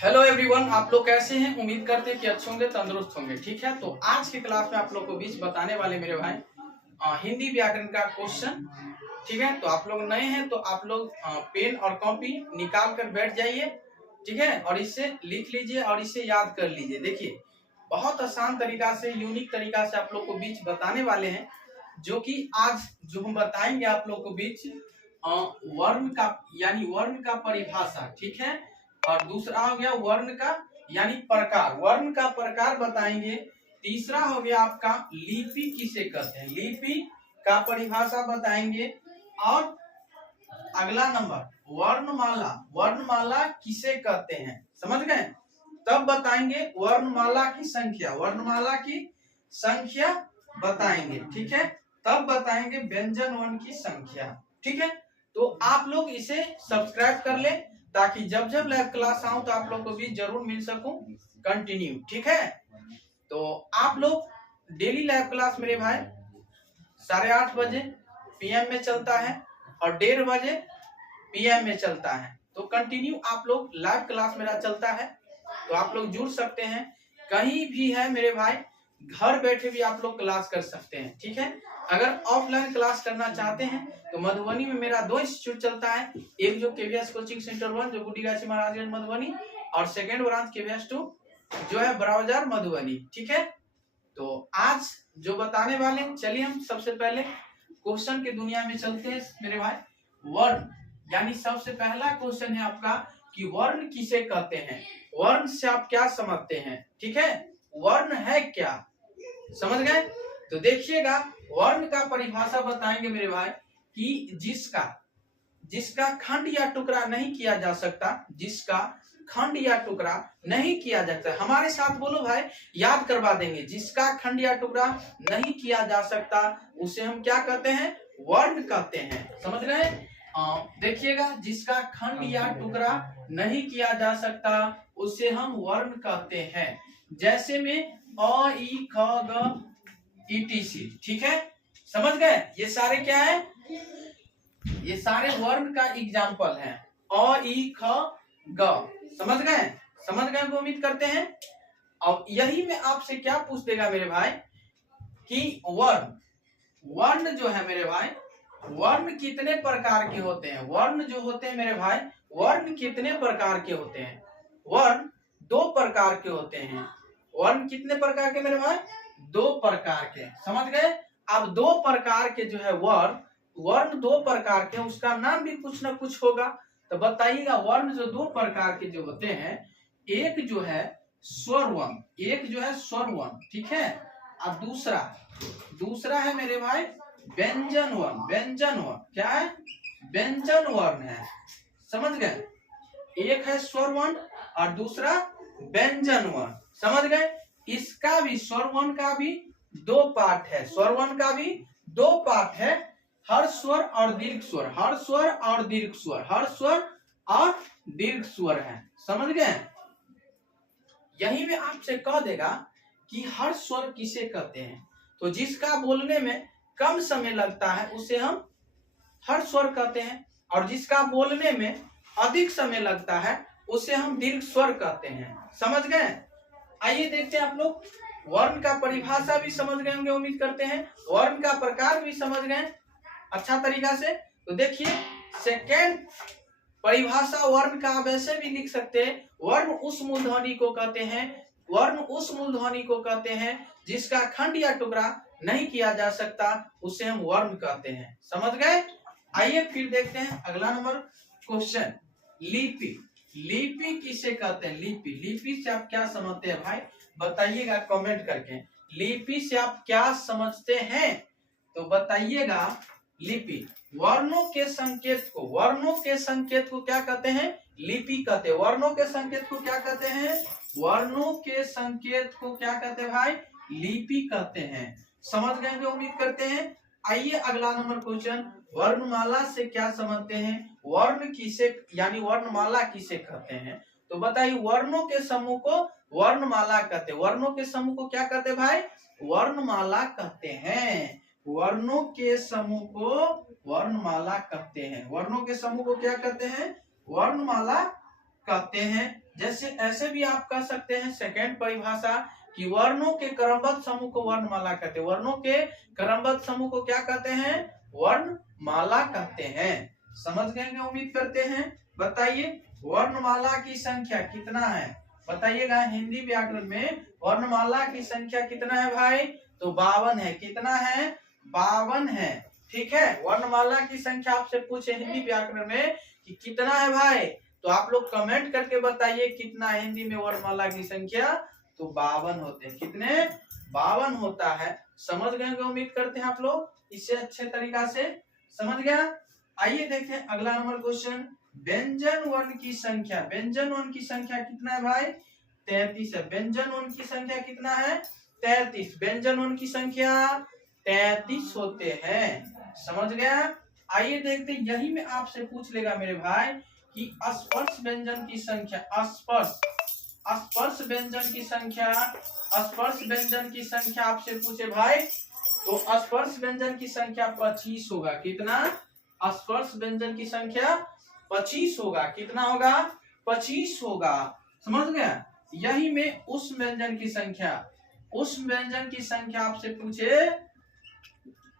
Hello everyone, आप लोग कैसे हैं? उम्मीद करते हैं कि अच्छे होंगे, तंदुरुस्त होंगे। ठीक है, तो आज की क्लास में आप लोग को बीच बताने वाले मेरे भाई हिंदी व्याकरण का क्वेश्चन। ठीक है, तो आप लोग नए हैं तो आप लोग पेन और कॉपी निकाल कर बैठ जाइए। ठीक है, और इसे लिख लीजिए और इसे याद कर लीजिए। देखिए, बहुत आसान तरीका से, यूनिक तरीका से आप लोग को बीच बताने वाले हैं, जो कि आज जो हम बताएंगे आप लोग को बीच वर्ण का यानी वर्ण का परिभाषा। ठीक है, और दूसरा हो गया वर्ण का यानी प्रकार, वर्ण का प्रकार बताएंगे। तीसरा हो गया आपका लिपि किसे कहते हैं, लिपि का परिभाषा बताएंगे। और अगला नंबर वर्णमाला, वर्णमाला किसे कहते हैं, समझ गए? तब बताएंगे वर्णमाला की संख्या, वर्णमाला की संख्या बताएंगे। ठीक है, तब बताएंगे व्यंजन वर्ण की संख्या। ठीक है, तो आप लोग इसे सब्सक्राइब कर ले ताकि जब जब लाइव क्लास आऊं तो आप लोग को भी जरूर मिल सकूं कंटिन्यू। ठीक है, तो आप लोग डेली लाइव क्लास मेरे भाई 8:30 बजे पीएम में चलता है और 1:30 बजे पीएम में चलता है। तो कंटिन्यू आप लोग लाइव क्लास मेरा चलता है, तो आप लोग जुड़ सकते हैं। कहीं भी है मेरे भाई, घर बैठे भी आप लोग क्लास कर सकते हैं। ठीक है, अगर ऑफलाइन क्लास करना चाहते हैं तो मधुबनी में मेरा 2 इंस्टीट्यूट चलता है, एक जो केवीएस कोचिंग सेंटर 1 जो गुडीगाछी महाराजगंज मधुबनी, और सेकेंड ब्रांच केवीएस 2 जो है बराबर मधुबनी। ठीक है, तो आज जो बताने वाले, चलिए हम सबसे पहले क्वेश्चन की दुनिया में चलते हैं मेरे भाई। वर्ण यानी सबसे पहला क्वेश्चन है आपका कि वर्ण किसे कहते हैं, वर्ण से आप क्या समझते हैं। ठीक है, वर्ण है क्या, समझ गए? तो देखिएगा, वर्ण का परिभाषा बताएंगे मेरे भाई कि जिसका खंड या टुकड़ा नहीं किया जा सकता, जिसका खंड या टुकड़ा नहीं किया जा सकता। हमारे साथ बोलो भाई, याद करवा देंगे। जिसका खंड या टुकड़ा नहीं किया जा सकता उसे हम क्या कहते हैं, वर्ण कहते हैं। समझ गए? देखिएगा, जिसका खंड या टुकड़ा नहीं किया जा सकता उसे हम वर्ण कहते हैं। जैसे में अ, ई, ख, ग, ETC। ठीक है, समझ गए? ये सारे क्या है, ये सारे वर्ण का एग्जाम्पल है। अ, ई, ख, ग। समझ गए? समझ गए को उम्मीद करते हैं। और यही में आपसे क्या पूछ देगा मेरे भाई कि वर्ण जो है मेरे भाई, वर्ण कितने प्रकार के होते हैं। वर्ण जो होते हैं मेरे भाई, वर्ण कितने प्रकार के होते हैं। वर्ण 2 प्रकार के होते हैं। वर्ण कितने प्रकार के मेरे भाई, 2 प्रकार के। समझ गए? अब 2 प्रकार के जो है वर्ण 2 प्रकार के, उसका नाम भी कुछ ना कुछ होगा। तो बताइएगा, वर्ण जो 2 प्रकार के जो होते हैं, एक जो है स्वर वर्ण, एक जो है स्वर वर्ण। ठीक है, और दूसरा है मेरे भाई व्यंजन वर्ण। व्यंजन वर्ण क्या है, व्यंजन वर्ण है। समझ गए? एक है स्वर वर्ण और दूसरा व्यंजन वर्ण। समझ गए? इसका भी, स्वर वर्ण का भी 2 पार्ट है। स्वर वर्ण का भी 2 पार्ट है, हर स्वर और दीर्घ स्वर, हर स्वर और दीर्घ स्वर, हर स्वर और दीर्घ स्वर है। समझ गए? यही में आपसे कह देगा कि हर स्वर किसे कहते हैं। तो जिसका बोलने में कम समय लगता है उसे हम हर स्वर कहते हैं, और जिसका बोलने में अधिक समय लगता है उसे हम दीर्घ स्वर कहते हैं। समझ गए? आइए देखते हैं। आप लोग वर्ण का परिभाषा भी समझ गए होंगे, उम्मीद करते हैं। वर्ण का प्रकार भी समझ गए अच्छा तरीका से। तो देखिए, सेकेंड परिभाषा वर्ण का आप ऐसे भी लिख सकते हैं, वर्ण उस मूलध्वनि को कहते हैं, वर्ण उस मूलध्वनि को कहते हैं जिसका खंड या टुकड़ा नहीं किया जा सकता, उसे हम वर्ण कहते हैं। समझ गए? आइए फिर देखते हैं अगला नंबर क्वेश्चन, लिपि। लिपि किसे कहते हैं, लिपि। लिपि से आप क्या समझते हैं भाई, बताइएगा कमेंट करके। लिपि से आप क्या समझते हैं तो बताइएगा। लिपि वर्णों के संकेत को, वर्णों के संकेत को क्या कहते हैं, लिपि कहते हैं। वर्णों के संकेत को क्या कहते हैं, वर्णों के संकेत को क्या कहते हैं भाई, लिपि कहते हैं। समझ गए जो उम्मीद करते हैं। आइए अगला नंबर क्वेश्चन, वर्णमाला से क्या समझते हैं, वर्ण किसे यानी वर्णमाला किसे कहते हैं। तो बताइए, वर्णों के समूह को वर्णमाला कहते हैं। वर्णों के समूह को क्या कहते हैं भाई, वर्णमाला कहते हैं। वर्णों के समूह को वर्णमाला कहते हैं। वर्णों के समूह को क्या कहते हैं, वर्णमाला कहते हैं। जैसे ऐसे भी आप कह सकते हैं सेकंड परिभाषा कि वर्णों के क्रमबद्ध समूह को वर्णमाला कहते हैं। वर्णों के क्रमबद्ध समूह को क्या कहते हैं? वर्णमाला कहते हैं। समझ गए क्या? उम्मीद करते हैं। बताइए वर्णमाला की संख्या कितना है? बताइएगा हिंदी व्याकरण में वर्णमाला की संख्या कितना है भाई? तो 52 है। कितना है? 52 है। ठीक है, वर्णमाला की संख्या आपसे पूछे हिंदी व्याकरण में कि कितना है भाई, तो आप लोग कमेंट करके बताइए कितना हिंदी में वर्णमाला की संख्या? तो 52 होते हैं। कितने? 52 होता है। समझ गए? उम्मीद करते हैं आप लोग इससे अच्छे तरीका से समझ गया। आइए देखें अगला नंबर क्वेश्चन। व्यंजन वर्ण की संख्या, व्यंजन वर्ण की संख्या कितना है भाई? 33 है। व्यंजन वर्ण की संख्या कितना है? 33। व्यंजन वर्ण की संख्या 33 होते हैं। समझ गया। आइए देखते, यही में आपसे पूछ लेगा मेरे भाई कि स्पर्श व्यंजन की संख्या, स्पर्श व्यंजन की संख्या, स्पर्श व्यंजन की संख्या आपसे पूछे भाई, तो स्पर्श व्यंजन की संख्या 25 होगा। कितना? स्पर्श व्यंजन की संख्या 25 होगा। कितना होगा? 25 होगा। समझ गया। यही में उस व्यंजन की संख्या, उस व्यंजन की संख्या आपसे पूछे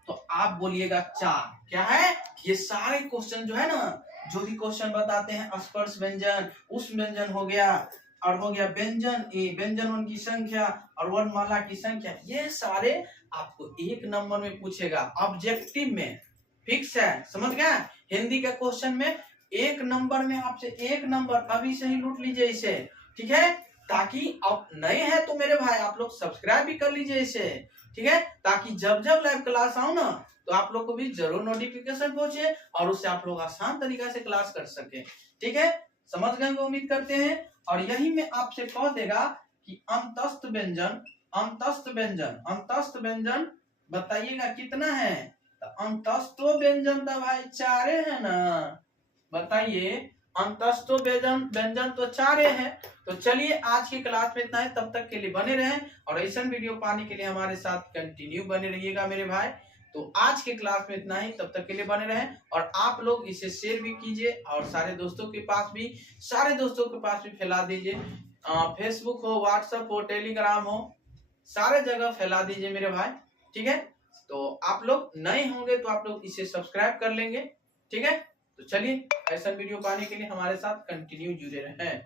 तो आप बोलिएगा 4। क्या है? ये सारे क्वेश्चन जो है ना, जो भी क्वेश्चन बताते हैं स्पर्श व्यंजन, उस व्यंजन हो गया, और हो गया व्यंजन ए, व्यंजन उनकी संख्या और वर्णमाला की संख्या, ये सारे आपको 1 नंबर में पूछेगा, ऑब्जेक्टिव में। फिक्स है। समझ गया। हिंदी के क्वेश्चन में 1 नंबर में आपसे 1 नंबर अभी से ही लूट लीजिए इसे। ठीक है, ताकि अब नए हैं तो मेरे भाई आप लोग सब्सक्राइब भी कर लीजिए इसे। ठीक है, ताकि जब जब लाइव क्लास आऊं ना तो आप लोग को भी जरूर नोटिफिकेशन पहुंचे और उससे आप लोग आसान तरीका से क्लास कर सके। ठीक है, समझ गए उम्मीद करते हैं। और यही में आपसे कह देगा कि अंतस्थ व्यंजन, अंतस्थ व्यंजन, अंतस्थ व्यंजन बताइएगा कितना है? तो अंतस्थ व्यंजन तो भाई 4 है ना। बताइए अंतस्थ व्यंजन तो 4 है। तो चलिए आज की क्लास में इतना है, तब तक के लिए बने रहें और ऐसा वीडियो पाने के लिए हमारे साथ कंटिन्यू बने रहिएगा मेरे भाई। तो आज के क्लास में इतना ही, तब तक के लिए बने रहें और आप लोग इसे शेयर भी कीजिए और सारे दोस्तों के पास भी, सारे दोस्तों के पास भी फैला दीजिए। फेसबुक हो, व्हाट्सएप हो, टेलीग्राम हो, सारे जगह फैला दीजिए मेरे भाई। ठीक है, तो आप लोग नए होंगे तो आप लोग इसे सब्सक्राइब कर लेंगे। ठीक है, तो चलिए ऐसा वीडियो पाने के लिए हमारे साथ कंटिन्यू जुड़े रहें।